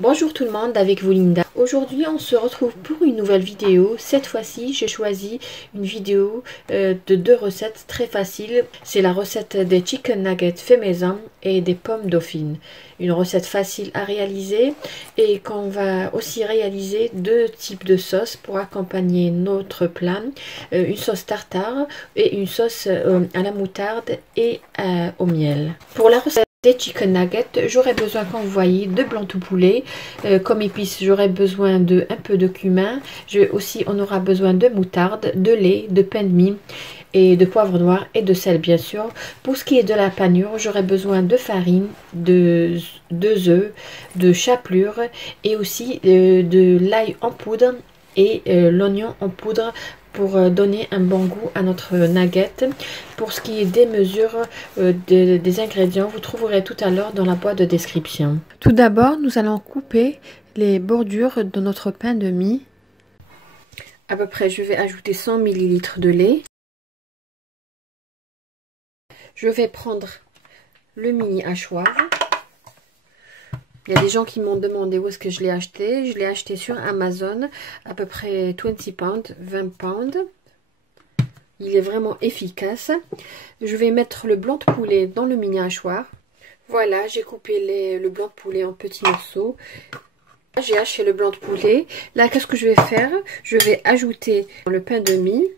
Bonjour tout le monde, avec vous Linda. Aujourd'hui on se retrouve pour une nouvelle vidéo. Cette fois-ci j'ai choisi une vidéo de deux recettes très faciles. C'est la recette des chicken nuggets fait maison et des pommes dauphines. Une recette facile à réaliser et qu'on va aussi réaliser deux types de sauces pour accompagner notre plat. Une sauce tartare et une sauce à la moutarde et au miel. Pour la recette des chicken nuggets, j'aurai besoin, comme vous voyez, de blanc tout poulet. Comme épices, j'aurai besoin de un peu de cumin. On aura besoin de moutarde, de lait, de pain de mie et de poivre noir et de sel bien sûr. Pour ce qui est de la panure, j'aurai besoin de farine, de 2 œufs, de chapelure et aussi de l'ail en poudre et l'oignon en poudre pour donner un bon goût à notre nugget. Pour ce qui est des mesures des ingrédients, vous trouverez tout à l'heure dans la boîte de description. Tout d'abord, nous allons couper les bordures de notre pain de mie. À peu près, je vais ajouter 100 ml de lait. Je vais prendre le mini hachoir. Il y a des gens qui m'ont demandé où est-ce que je l'ai acheté. Je l'ai acheté sur Amazon, à peu près 20 pounds, 20 pounds. Il est vraiment efficace. Je vais mettre le blanc de poulet dans le mini hachoir. Voilà, j'ai coupé le blanc de poulet en petits morceaux. J'ai haché le blanc de poulet. Là, qu'est-ce que je vais faire? Je vais ajouter le pain de mie.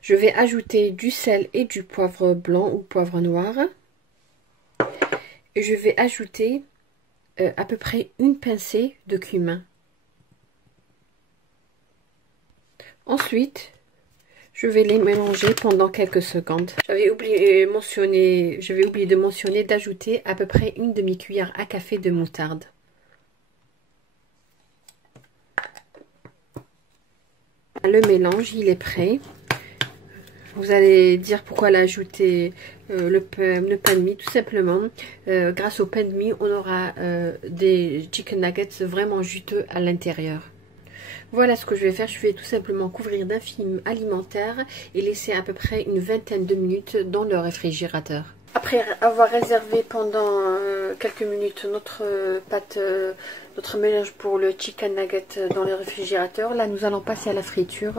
Je vais ajouter du sel et du poivre blanc ou poivre noir. Et je vais ajouter à peu près une pincée de cumin. Ensuite, je vais les mélanger pendant quelques secondes. J'avais oublié de mentionner d'ajouter à peu près une demi-cuillère à café de moutarde. Le mélange, il est prêt. Vous allez dire pourquoi l'ajouter le pain de mie. Tout simplement, grâce au pain de mie, on aura des chicken nuggets vraiment juteux à l'intérieur. Voilà ce que je vais faire. Je vais tout simplement couvrir d'un film alimentaire et laisser à peu près une vingtaine de minutes dans le réfrigérateur. Après avoir réservé pendant quelques minutes notre pâte, notre mélange pour le chicken nugget dans le réfrigérateur, là nous allons passer à la friture.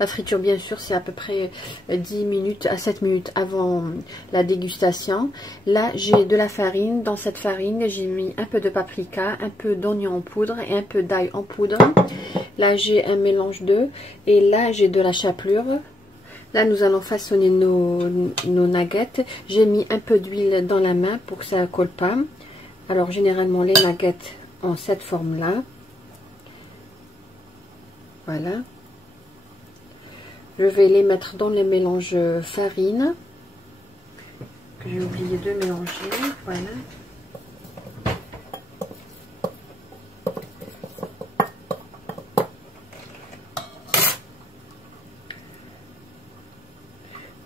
La friture bien sûr c'est à peu près 10 minutes à 7 minutes avant la dégustation. Là j'ai de la farine. Dans cette farine j'ai mis un peu de paprika, un peu d'oignon en poudre et un peu d'ail en poudre. Là j'ai un mélange d'œufs et là j'ai de la chapelure. Là, nous allons façonner nos nuggets. J'ai mis un peu d'huile dans la main pour que ça ne colle pas. Alors, généralement, les nuggets ont cette forme-là. Voilà. Je vais les mettre dans le mélange farine que j'ai oublié de mélanger. Voilà.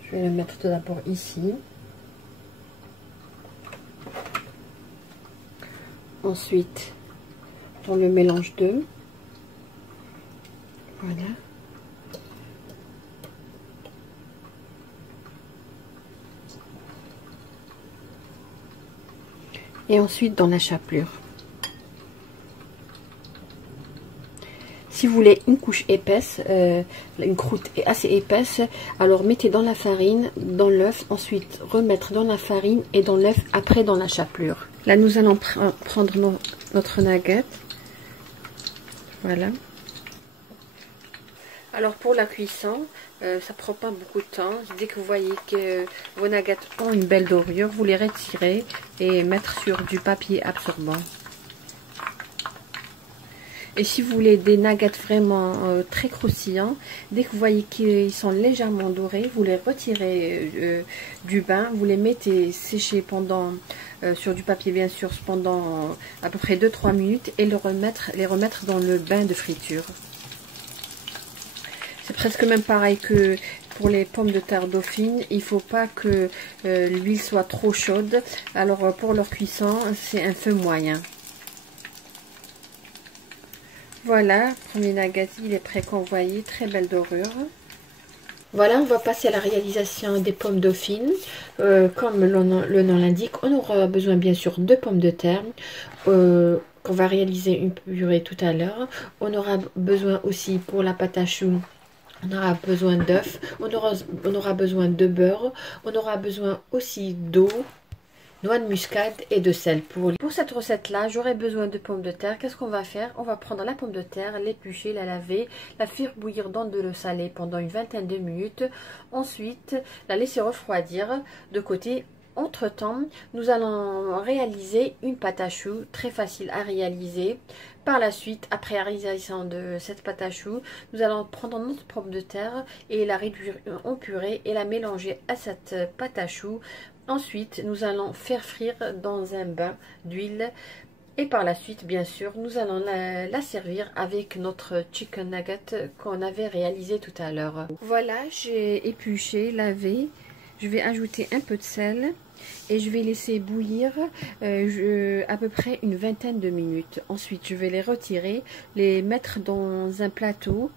Je vais le mettre tout d'abord ici. Ensuite, dans le mélange d'œufs. Voilà. Et ensuite dans la chapelure. Si vous voulez une couche épaisse, une croûte assez épaisse, alors mettez dans la farine, dans l'œuf, ensuite remettre dans la farine et dans l'œuf, après dans la chapelure. Là, nous allons prendre notre nugget. Voilà. Alors pour la cuisson, ça prend pas beaucoup de temps. Dès que vous voyez que vos nuggets ont une belle dorure, vous les retirez et mettre sur du papier absorbant. Et si vous voulez des nuggets vraiment très croustillants, dès que vous voyez qu'ils sont légèrement dorés, vous les retirez du bain, vous les mettez sécher pendant, sur du papier bien sûr, pendant à peu près 2-3 minutes et les remettre dans le bain de friture. C'est presque même pareil que pour les pommes de terre dauphine. Il ne faut pas que l'huile soit trop chaude. Alors pour leur cuisson, c'est un feu moyen. Voilà, premier nugget, il est prêt, qu'on voyait, très belle dorure. Voilà, on va passer à la réalisation des pommes dauphines. Comme le nom l'indique, on aura besoin bien sûr de pommes de terre. Qu'on va réaliser une purée tout à l'heure. On aura besoin aussi pour la pâte à choux. On aura besoin d'œufs, on aura besoin de beurre, on aura besoin aussi d'eau, noix de muscade et de sel. Pour cette recette-là, j'aurai besoin de pommes de terre. Qu'est-ce qu'on va faire? On va prendre la pomme de terre, l'éplucher, la laver, la faire bouillir dans de l'eau salée pendant une vingtaine de minutes. Ensuite, la laisser refroidir de côté. Entre-temps, nous allons réaliser une pâte à choux très facile à réaliser. Par la suite, après la réalisation de cette pâte à choux, nous allons prendre notre pomme de terre et la réduire en purée et la mélanger à cette pâte à choux. Ensuite, nous allons faire frire dans un bain d'huile. Et par la suite, bien sûr, nous allons la servir avec notre chicken nugget qu'on avait réalisé tout à l'heure. Voilà, j'ai épluché, lavé. Je vais ajouter un peu de sel et je vais laisser bouillir à peu près une vingtaine de minutes. Ensuite, je vais les retirer, les mettre dans un plateau,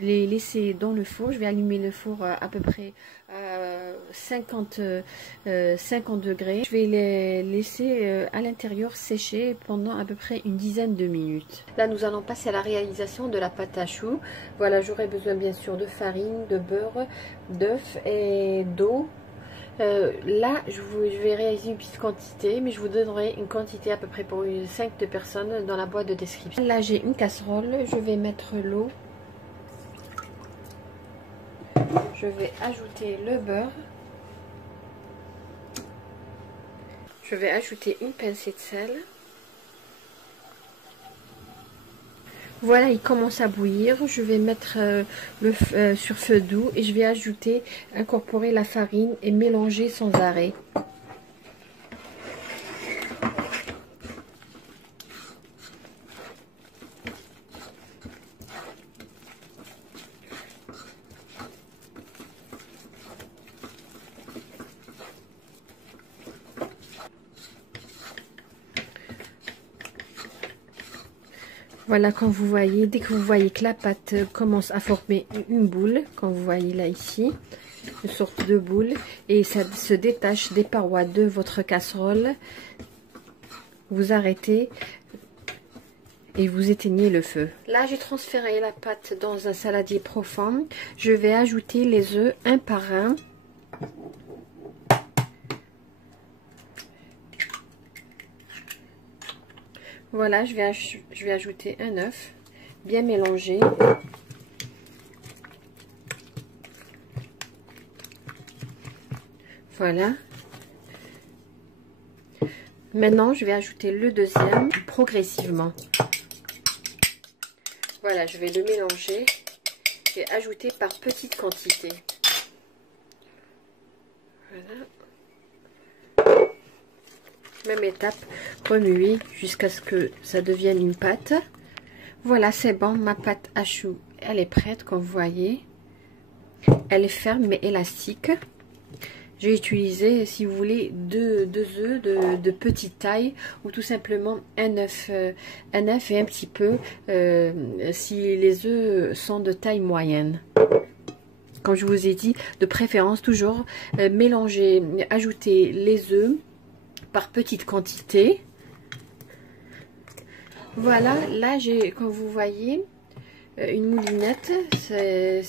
les laisser dans le four. Je vais allumer le four à peu près 50 degrés. Je vais les laisser à l'intérieur sécher pendant à peu près une dizaine de minutes. Là, nous allons passer à la réalisation de la pâte à choux. Voilà, j'aurai besoin bien sûr de farine, de beurre, d'œufs et d'eau. Là, je vais réaliser une petite quantité, mais je vous donnerai une quantité à peu près pour 5 personnes dans la boîte de description. Là, j'ai une casserole, je vais mettre l'eau. Je vais ajouter le beurre. Je vais ajouter une pincée de sel. Voilà, il commence à bouillir. Je vais mettre sur feu doux et je vais incorporer la farine et mélanger sans arrêt. Voilà, quand vous voyez, dès que vous voyez que la pâte commence à former une boule, quand vous voyez là ici, une sorte de boule, et ça se détache des parois de votre casserole, vous arrêtez et vous éteignez le feu. Là, j'ai transféré la pâte dans un saladier profond. Je vais ajouter les œufs un par un. Voilà, je vais ajouter un œuf, bien mélangé. Voilà. Maintenant, je vais ajouter le deuxième progressivement. Voilà, je vais le mélanger et ajouter par petites quantités. Voilà. Même étape, remuer jusqu'à ce que ça devienne une pâte. Voilà, c'est bon, ma pâte à choux, elle est prête, comme vous voyez. Elle est ferme mais élastique. J'ai utilisé, si vous voulez, deux œufs de petite taille ou tout simplement un œuf et un petit peu si les œufs sont de taille moyenne. Comme je vous ai dit, de préférence toujours mélanger, ajouter les œufs par petite quantité. Voilà, là j'ai, comme vous voyez, une moulinette. C'est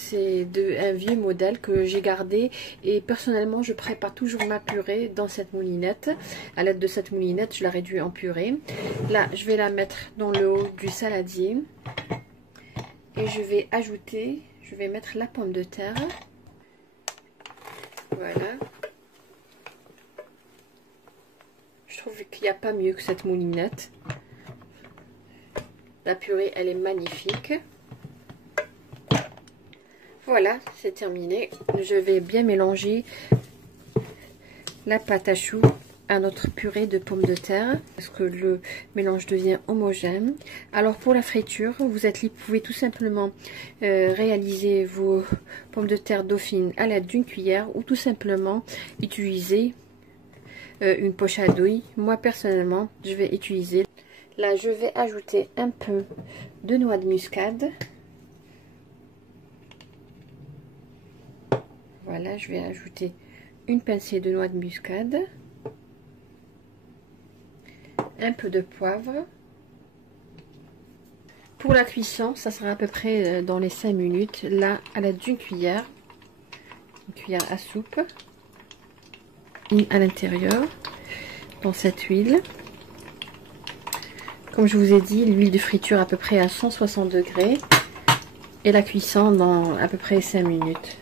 un vieux modèle que j'ai gardé et personnellement je prépare toujours ma purée dans cette moulinette. À l'aide de cette moulinette, je la réduis en purée. Là, je vais la mettre dans le haut du saladier et je vais mettre la pomme de terre. Voilà. Je trouve qu'il n'y a pas mieux que cette moulinette. La purée, elle est magnifique. Voilà, c'est terminé. Je vais bien mélanger la pâte à choux à notre purée de pommes de terre, parce que le mélange devient homogène. Alors pour la friture, vous pouvez tout simplement réaliser vos pommes de terre dauphines à l'aide d'une cuillère ou tout simplement utiliser une poche à douille. Moi personnellement, je vais utiliser. Là, je vais ajouter un peu de noix de muscade. Voilà, je vais ajouter une pincée de noix de muscade, un peu de poivre. Pour la cuisson, ça sera à peu près dans les 5 minutes. Là, à l'aide d'une cuillère, une cuillère à soupe, à l'intérieur, dans cette huile. Comme je vous ai dit, l'huile de friture à peu près à 160 degrés. Et la cuisson dans à peu près 5 minutes.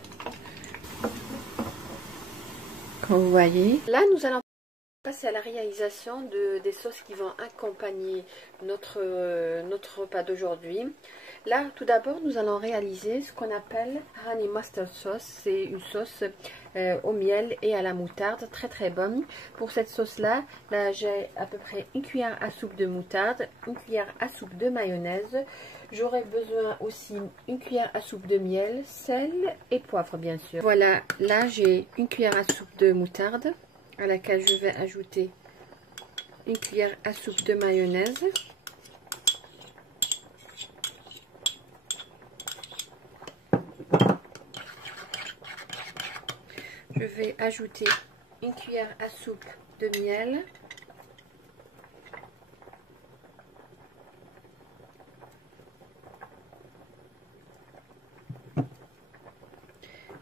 Comme vous voyez. Là, nous allons passer à la réalisation des sauces qui vont accompagner notre repas d'aujourd'hui. Là, tout d'abord, nous allons réaliser ce qu'on appelle Honey Mustard Sauce. C'est une sauce au miel et à la moutarde, très très bonne. Pour cette sauce-là, là, j'ai à peu près une cuillère à soupe de moutarde, une cuillère à soupe de mayonnaise. J'aurai besoin aussi une cuillère à soupe de miel, sel et poivre, bien sûr. Voilà, là, j'ai une cuillère à soupe de moutarde, à laquelle je vais ajouter une cuillère à soupe de mayonnaise. Je vais ajouter une cuillère à soupe de miel.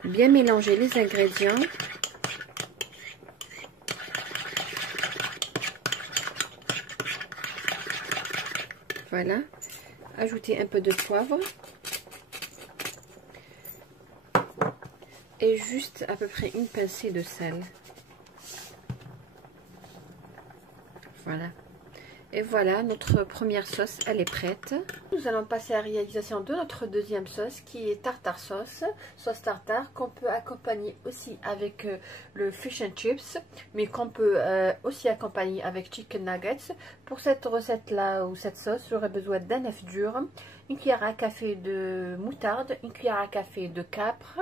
Bien mélanger les ingrédients. Voilà. Ajouter un peu de poivre. Et juste à peu près une pincée de sel. Voilà. Et voilà, notre première sauce, elle est prête. Nous allons passer à la réalisation de notre deuxième sauce qui est tartare sauce tartare, qu'on peut accompagner aussi avec le fish and chips, mais qu'on peut aussi accompagner avec chicken nuggets. Pour cette recette-là ou cette sauce, j'aurai besoin d'un œuf dur, une cuillère à café de moutarde, une cuillère à café de capre,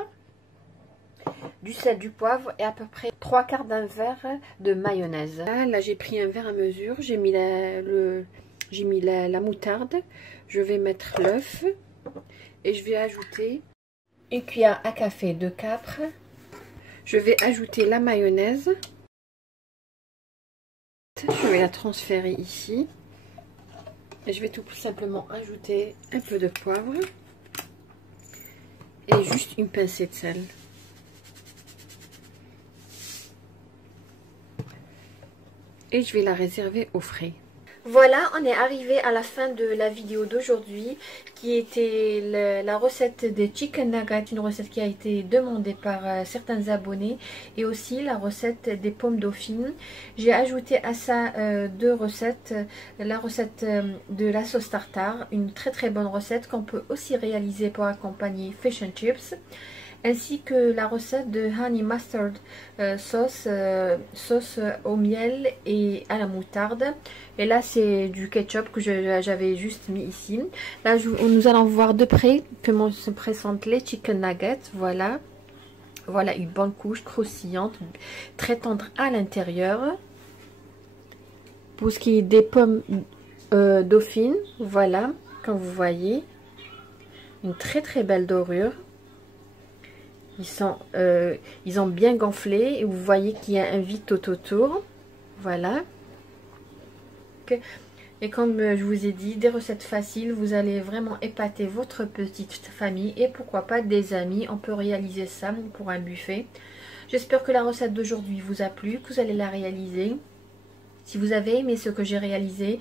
du sel, du poivre et à peu près 3/4 d'un verre de mayonnaise. Là j'ai pris un verre à mesure, j'ai mis la moutarde, je vais mettre l'œuf et je vais ajouter une cuillère à café de capre. Je vais ajouter la mayonnaise. Je vais la transférer ici. Et je vais tout simplement ajouter un peu de poivre et juste une pincée de sel. Et je vais la réserver au frais. Voilà, on est arrivé à la fin de la vidéo d'aujourd'hui qui était la recette des chicken nuggets, une recette qui a été demandée par certains abonnés, et aussi la recette des pommes dauphines. J'ai ajouté à ça deux recettes, la recette de la sauce tartare, une très très bonne recette qu'on peut aussi réaliser pour accompagner fish and chips, ainsi que la recette de honey mustard sauce au miel et à la moutarde. Et là c'est du ketchup que j'avais juste mis ici. Là nous allons voir de près comment se présentent les chicken nuggets. Voilà une bonne couche croustillante, très tendre à l'intérieur. Pour ce qui est des pommes dauphines, voilà, comme vous voyez, une très très belle dorure. Ils ont bien gonflé et vous voyez qu'il y a un vide tout autour. Voilà. Et comme je vous ai dit, des recettes faciles, vous allez vraiment épater votre petite famille et pourquoi pas des amis. On peut réaliser ça pour un buffet. J'espère que la recette d'aujourd'hui vous a plu, que vous allez la réaliser. Si vous avez aimé ce que j'ai réalisé,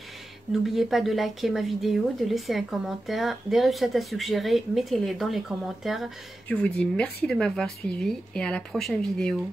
n'oubliez pas de liker ma vidéo, de laisser un commentaire, des recettes à suggérer, mettez-les dans les commentaires. Je vous dis merci de m'avoir suivi et à la prochaine vidéo.